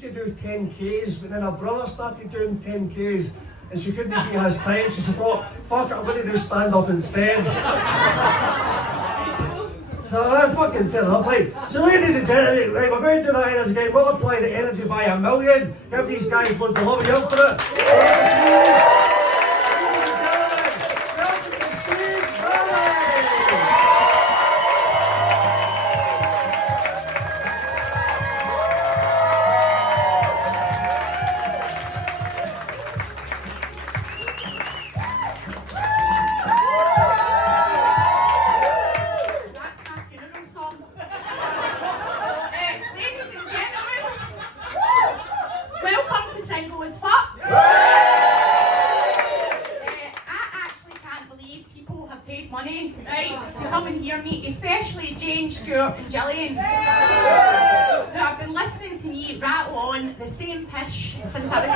used to do 10Ks, but then her brother started doing 10Ks, and she couldn't be his time, so she thought, fuck it, I'm going to do stand-up instead. So fucking fair enough, right? So ladies and gentlemen, right, we're going to do that energy game. We'll apply the energy by a million. Give these guys loads of love. Are you up for it? Since I was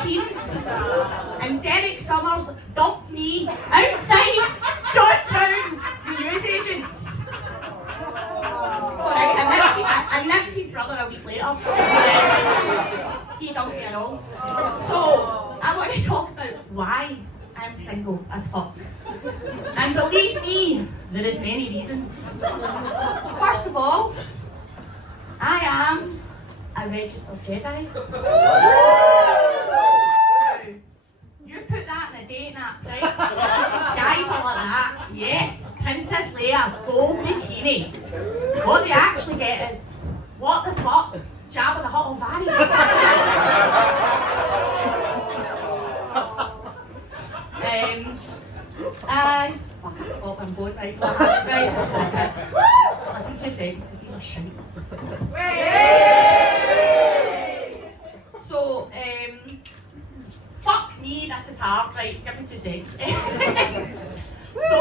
17, and Derek Summers dumped me outside John Brown's newsagents. Alright, I nicked his brother a week later. He dumped me and all. So, I want to talk about why I'm single as fuck. And believe me, there is many reasons. So first of all, I am a registered Jedi. You put that in a dating app, right? Guys are like that. Yes, Princess Leia, gold bikini. What they actually get is, what the fuck? Jabba the Hutt variant. Fuck, I forgot where I'm going right now. Right, listen 2 seconds, because these are shite. So, fuck me, this is hard, right, give me 2 seconds. So,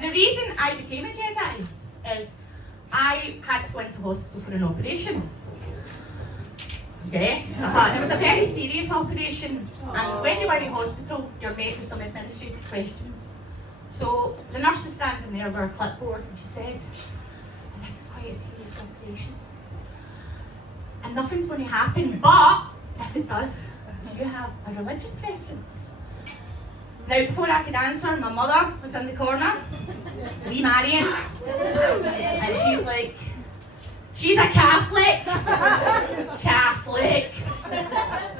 the reason I became a Jedi is I had to go into hospital for an operation. Yes, and it was a very serious operation, and when you were in hospital, you're met with some administrative questions. So, the nurse is standing there with her clipboard, and she said, this is quite a serious operation. And nothing's going to happen, but if it does, do you have a religious preference? Now, before I could answer, my mother was in the corner, remarrying, and she's like, she's a Catholic. Catholic.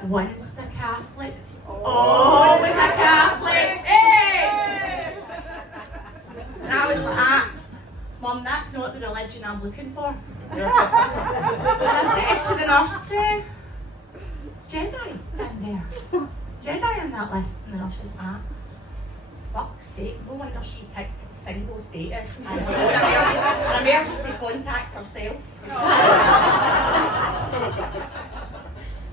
Once a Catholic, always a Catholic. Hey! And I was like, Mum, that's not the religion I'm looking for. And I said to the nurse, Jedi, it's in there. Jedi in that list. And the nurse is fuck's sake, no wonder she ticked single status and an emergency contacts herself.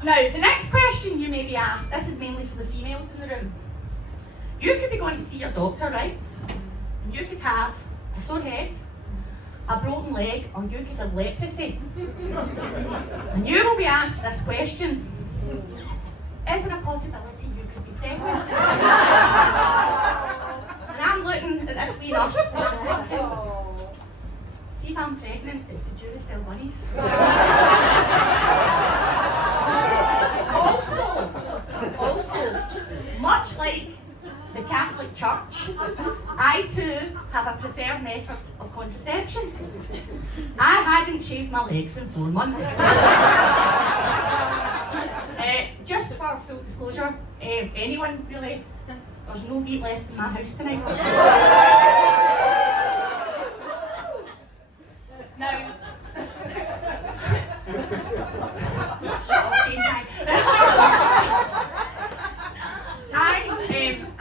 Now, the next question you may be asked, this is mainly for the females in the room. You could be going to see your doctor, right? And you could have a sore head, a broken leg, or you could have leprosy. And you will be asked this question: is there a possibility you could be pregnant? And I'm looking at this wee nurse and I'm thinking, see if I'm pregnant, it's the Duracell bunnies. Also, much like the Catholic Church, I too have a preferred method of contraception. I hadn't shaved my legs in 4 months. Just for full disclosure, anyone really, there's no feet left in my house tonight. Now, shut up, Jane.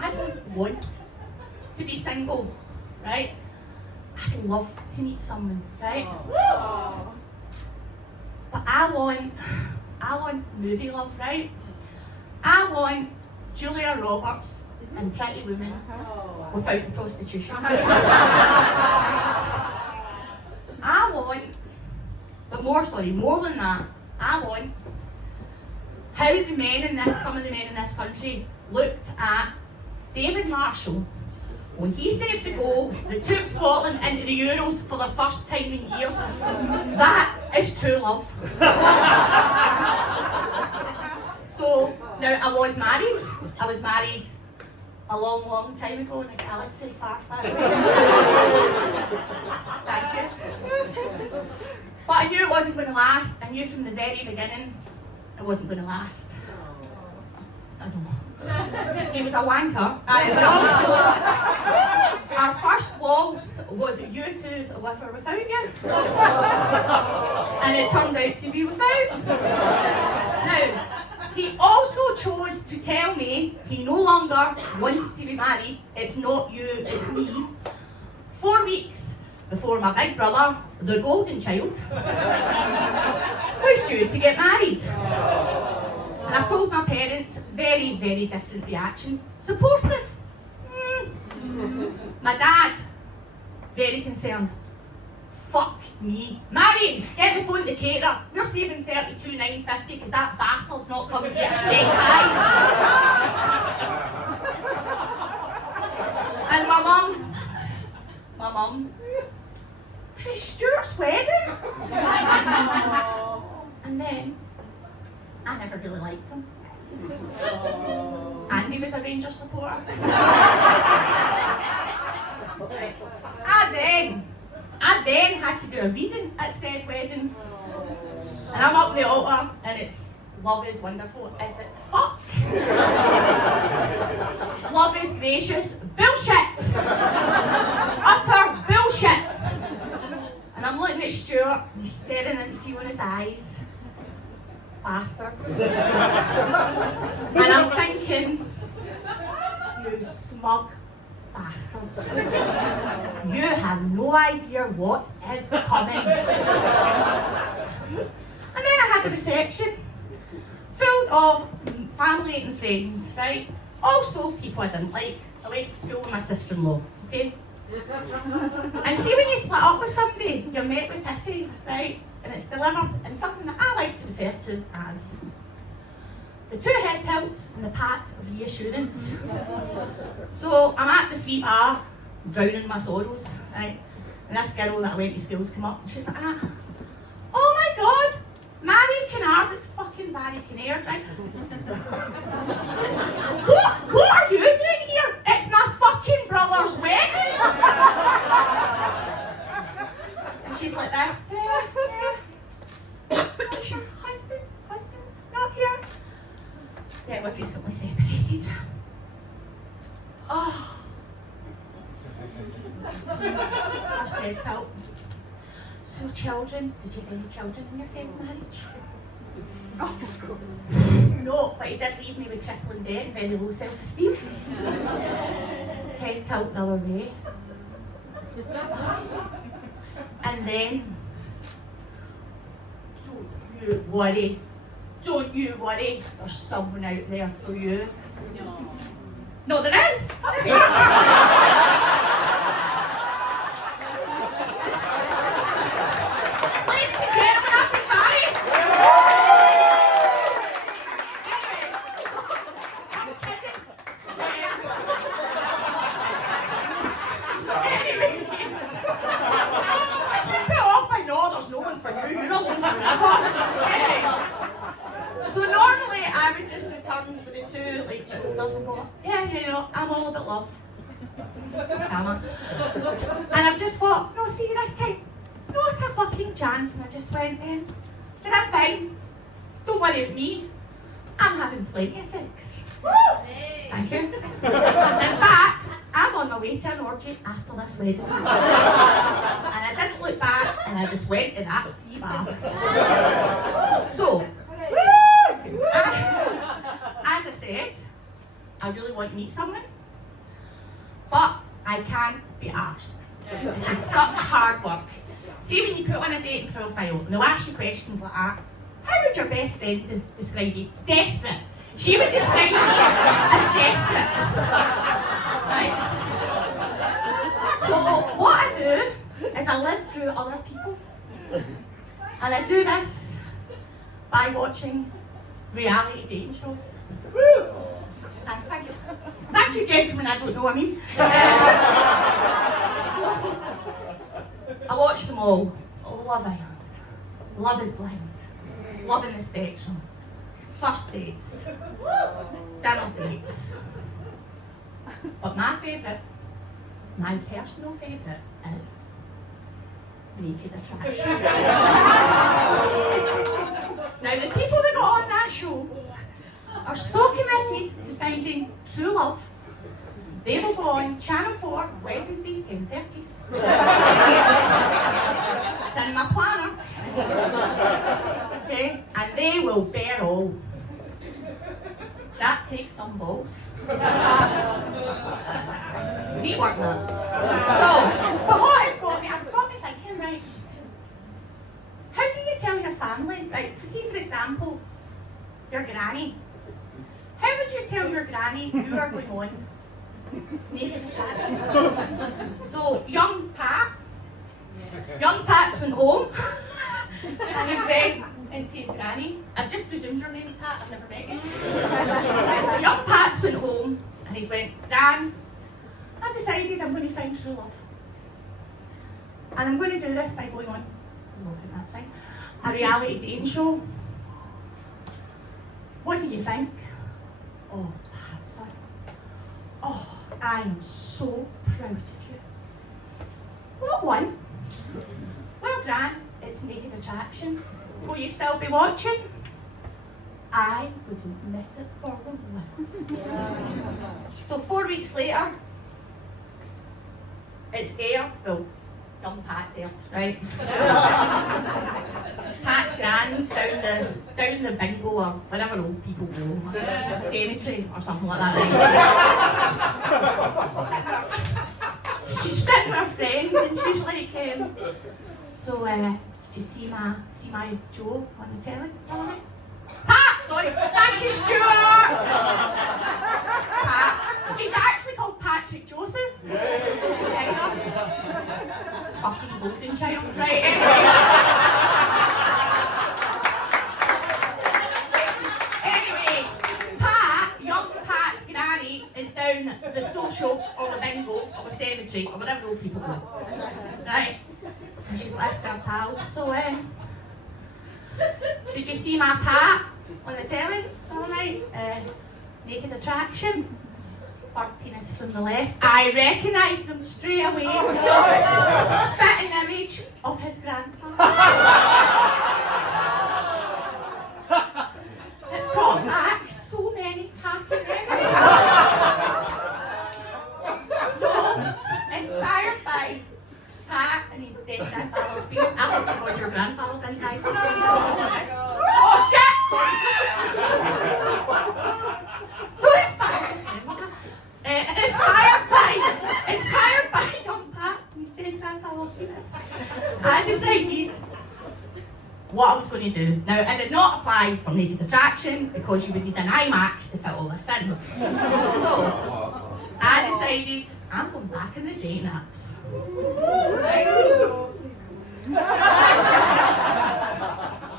I don't want to be single, right? I'd love to meet someone, right? But I want movie love, right? I want Julia Roberts and Pretty Woman without the prostitution. I want, but more than that, I want how some of the men in this country looked at David Marshall when he saved the goal that took Scotland into the Euros for the first time in years. That is true love. So, now I was married. I was married a long, long time ago in a galaxy far, far away. Thank you. But I knew it wasn't going to last. I knew from the very beginning it wasn't going to last. I know. He was a wanker. But also, our first waltz was U2's With or Without You. And it turned out to be without. Now, he also chose to tell me he no longer wanted to be married. It's not you, it's me. 4 weeks before my big brother, the golden child, was due to get married. And I've told my parents, very, very different reactions. Supportive. My dad, very concerned. Fuck me. Married! Get the phone to the caterer. You're saving $32,950 because that bastard's not coming here to stay high. And my mum, Chris Stewart's wedding. And then, I never really liked him. And he was a Rangers supporter. I then had to do a reading at said wedding. And I'm up the altar and it's love is wonderful. Is it fuck? Love is gracious. Bullshit! Utter bullshit! And I'm looking at Stuart and he's staring into Fiona's eyes. Bastards. And I'm thinking, you smug bastards. You have no idea what is coming. And then I had the reception, filled of family and friends, right? Also people I didn't like. I went to school with my sister-in-law, okay? And see when you split up with somebody, you're met with pity, right? And it's delivered in something that I like to refer to as the 2 head tilts and the pat of reassurance. So I'm at the free bar, drowning my sorrows, right? And this girl that I went to school's come up and she's like, oh my god, Mary Kennard, it's fucking Barry Kinnaird, right? What are you doing here? It's my fucking brother's wedding! And she's like this, yeah. What's your husband? Husband's not here? Yeah, we've recently separated. Oh. First head tilt. So children, did you have any children in your failed marriage? No, but he did leave me with crippling debt and very low self-esteem. Head tilt the other way. And then, don't you worry, there's someone out there for you. No, there is! Fuck's sake. So normally I would just return with the 2 like shoulders and go, yeah, you know, I'm all about love. Karma. And I've just thought, no, see this time, not a fucking chance. And I just went, I said, I'm fine. Don't worry about me. I'm having plenty of sex. Hey. Thank you. In fact, I'm on my way to an orgy after this wedding. And I didn't look back and I just went to that free bar. So, as I said, I really want to meet someone, but I can't be arsed. It is such hard work. See when you put on a dating profile and they'll ask you questions like that, how would your best friend describe you? Desperate. She would describe me as desperate. Right? So what I do is I live through other people. And I do this by watching reality dating shows. Thanks, thank you. Thank you, gentlemen, I don't know what I mean. I watch them all. Love Island, Love is blind. Love in the spectrum. First dates. Dinner dates. But my favourite, my personal favourite is naked attraction. Now the people that got on that show are so committed to finding true love, they will go on Channel 4 Wednesdays 10:30s. It's in my planner. Okay, and they will bear all. That takes some balls. We work that. So, but what has got me, I've got me thinking, right, how do you tell your family, right, see for example, your granny, how would you tell your granny you are going on naked attraction? So, young Pat's went home, and he's went into his granny. I've just presumed your name's Pat, I've never met you. Right, so young Pat's went home, and he's went, Gran, I've decided I'm going to find true love. And I'm going to do this by going on, look at that thing, a reality dating show. What do you think? Oh, Pat, son. Oh, I am so proud of you. What one? Well, Gran, it's naked attraction. Will you still be watching? I wouldn't miss it for the world. So 4 weeks later, it's aired. Well, young Pat's aired, right? Pat's Gran's down the bingo or wherever old people go, a cemetery or something like that. Right? She's sitting with her friends and she's like, so did you see my Joe on the telly? Pat! Sorry, thank you, Stuart! Pat. He's actually called Patrick Joseph. Fucking golden child, right? Anyway, young Pat's granny is down the social or the bingo or the cemetery or wherever old people go. Right? And she's listed her pals. So, did you see my Pat on the telly? Alright. Naked attraction. Third penis from the left. I recognised them straight away. Spitting image of his grandfather. It brought back so many happy memories. So, inspired by Pat and his dead grandfather's penis. I hope you got your grandfather didn't die. Oh shit! Sorry. So inspired by young Pat and his dead grandfather's penis, I decided what I was going to do. Now, I did not apply for naked attraction because you would need an IMAX to fit all this in. So, I decided I'm going back in the dating apps.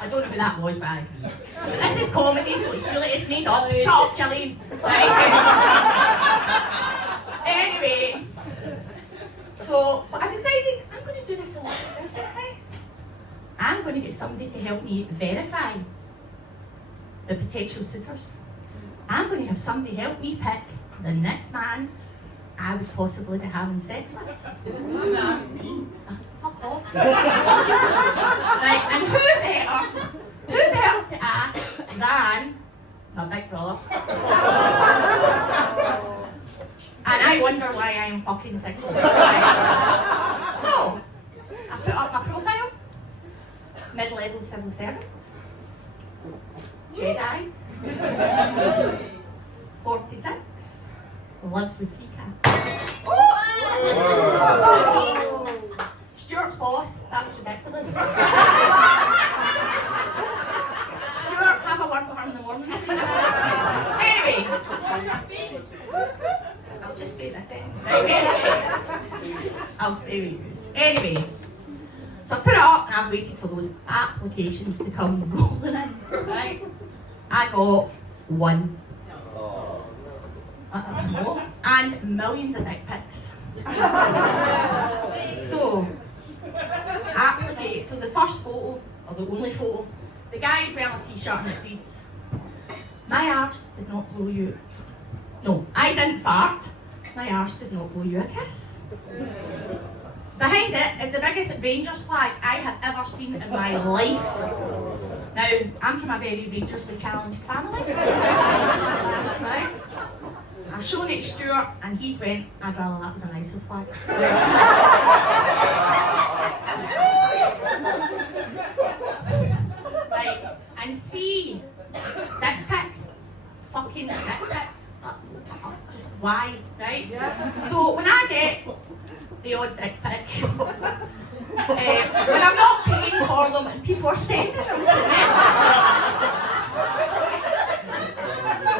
I don't know who that was, but I agree. But this is comedy, so it's made up. Shut up, Gillian. Anyway, but I decided I'm going to do this a little bit differently. I'm going to get somebody to help me verify the potential suitors. I'm going to have somebody help me pick the next man I would possibly be having sex with. Fuck off. Right, and who better to ask than my big brother? And I wonder why I am fucking single. Right? So, I put up my profile. Mid-level civil servant. Jedi. 46. Lives with 3 cats. Stuart's boss, that was ridiculous. Stuart, have a word with her in the morning. Anyway, I'll just stay this end. Anyway, I'll stay with you. Anyway, so I put it up and I've waited for those applications to come rolling in, right? I got 1. No. And millions of dick pics. So the first photo or the only photo. The guy is wearing a t-shirt and it reads, "My arse did not blow you." No, I didn't fart. My arse did not blow you a kiss. Behind it is the biggest Rangers flag I have ever seen in my life. Now, I'm from a very Rangersly challenged family. Right? I've shown it to Stuart and he's went, "I'd rather that was an ISIS flag." Right, and see, dick pics, fucking dick pics, just why, right? So when I get the odd dick pic, when I'm not paying for them and people are sending them to me,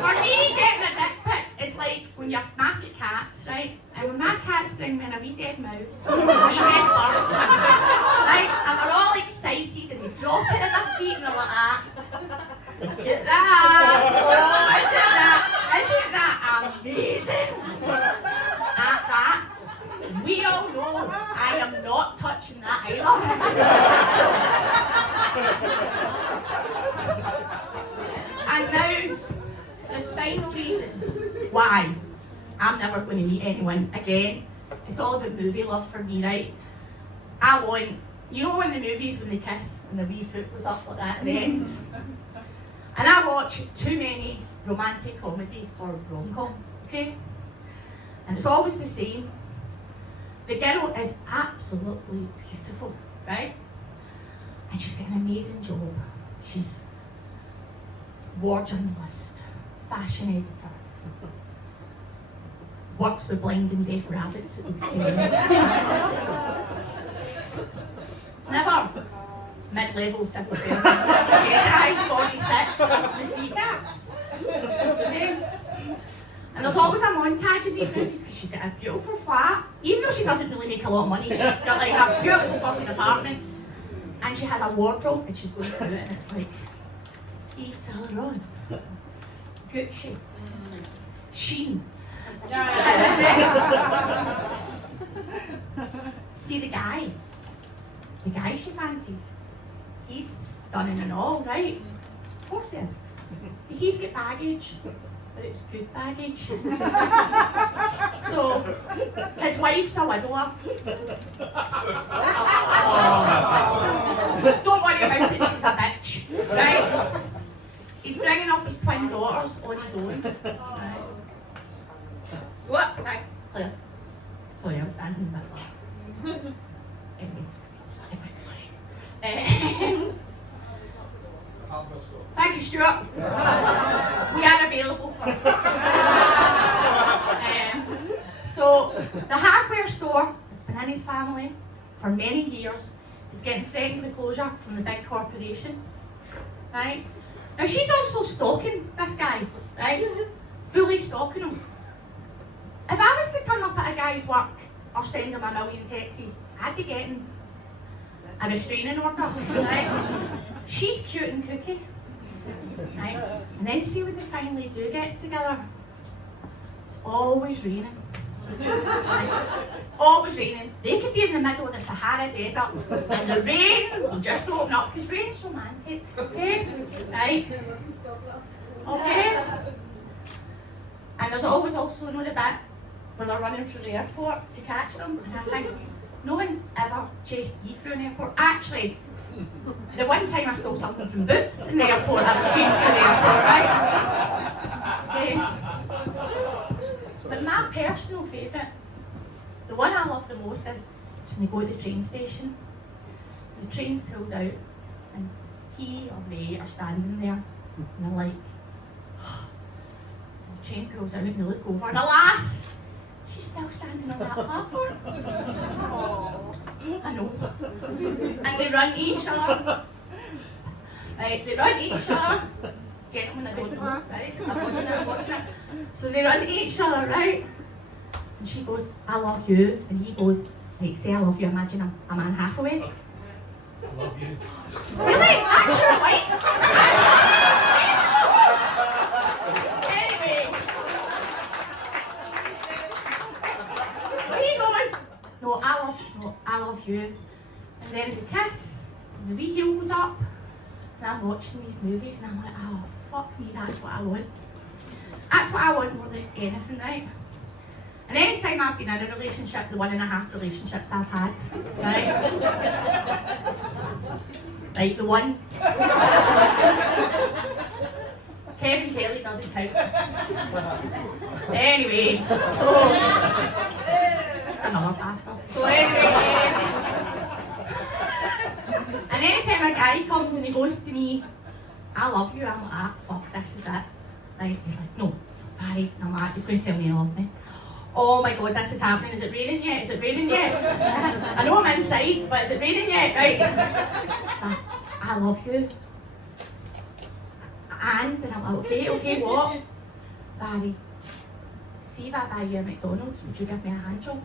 for me getting a dick pic is like when you're market cats, right? And when my cats bring me in a wee dead mouse, a wee dead bird, right? And they're all excited and they drop it at their feet and they're like that. Look at that! Oh, isn't that amazing? That. We all know I am not touching that either. And now, the final reason why I'm never going to meet anyone again, it's all about movie love for me, right? I want, you know in the movies when they kiss and the wee foot goes up like that at the end? And I watch too many romantic comedies or rom-coms, okay? And it's always the same. The girl is absolutely beautiful, right? And she's got an amazing job. She's war journalist, fashion editor, works with blind and deaf rabbits at the weekend. It's never mid-level civil servant, Jedi 46, lives with 3 cats. Okay? And there's always a montage of these movies because she's got a beautiful flat, even though she doesn't really make a lot of money, she's got like a beautiful fucking apartment. And she has a wardrobe and she's going through it and it's like Yves Saint Laurent, Gucci, Shein. See the guy she fancies, he's stunning and all, right? Of course he is. He's got baggage, but it's good baggage. So, his wife's a widower. Don't worry about it, she's a bitch, right? He's bringing up his twin daughters on his own. Right? What? Thanks, Claire. Sorry, I was standing in the middle. Anyway, sorry. Thank you, Stuart. We are available for. So, the hardware store that's been in his family for many years is getting threatened with closure from the big corporation. Right? Now, she's also stalking this guy, right? Fully stalking him. If I was to turn up at a guy's work or send him a million texts, I'd be getting a restraining order, right? She's cute and cookie, right? And then see when they finally do get together, it's always raining. Right? It's always raining. They could be in the middle of the Sahara Desert and the rain will just open up because rain is romantic, okay? Right? Okay? And there's always also another bit when they're running through the airport to catch them, and I think no one's ever chased me through an airport. Actually, the one time I stole something from Boots in the airport, I was chased through the airport, right? But my personal favourite, the one I love the most is when they go to the train station. The train's pulled out, and he or they are standing there, and they're like, the train pulls out, and they look over, and alas! She's still standing on that platform. I know. And they run to each other. Right, they run to each other. Gentlemen, I don't know, right? I'm watching it. So they run to each other, right? And she goes, "I love you." And he goes, "Right, say I love you, imagine a man halfway." I love you. Really? That's your wife? Anyway. So he goes, no, I love you. And then they kiss. And the wee heel goes up, and I'm watching these movies, and I'm like, oh, fuck me, that's what I want. That's what I want more than anything, right? And any time I've been in a relationship, the 1.5 relationships I've had, right? Like the one. Kevin Kelly doesn't count. Anyway, so it's another bastard. So anyway, and anytime a guy comes and he goes to me, I love you, I'm like, ah, fuck, this is it. Right? He's like, no, it's like, Barry. And I'm like, he's going to tell me he loves me. Oh my god, this is happening. Is it raining yet? Is it raining yet? I know I'm inside, but is it raining yet? Right? I love you. And I'm like, okay, what? Barry, see if I buy you a McDonald's, would you give me a hand job?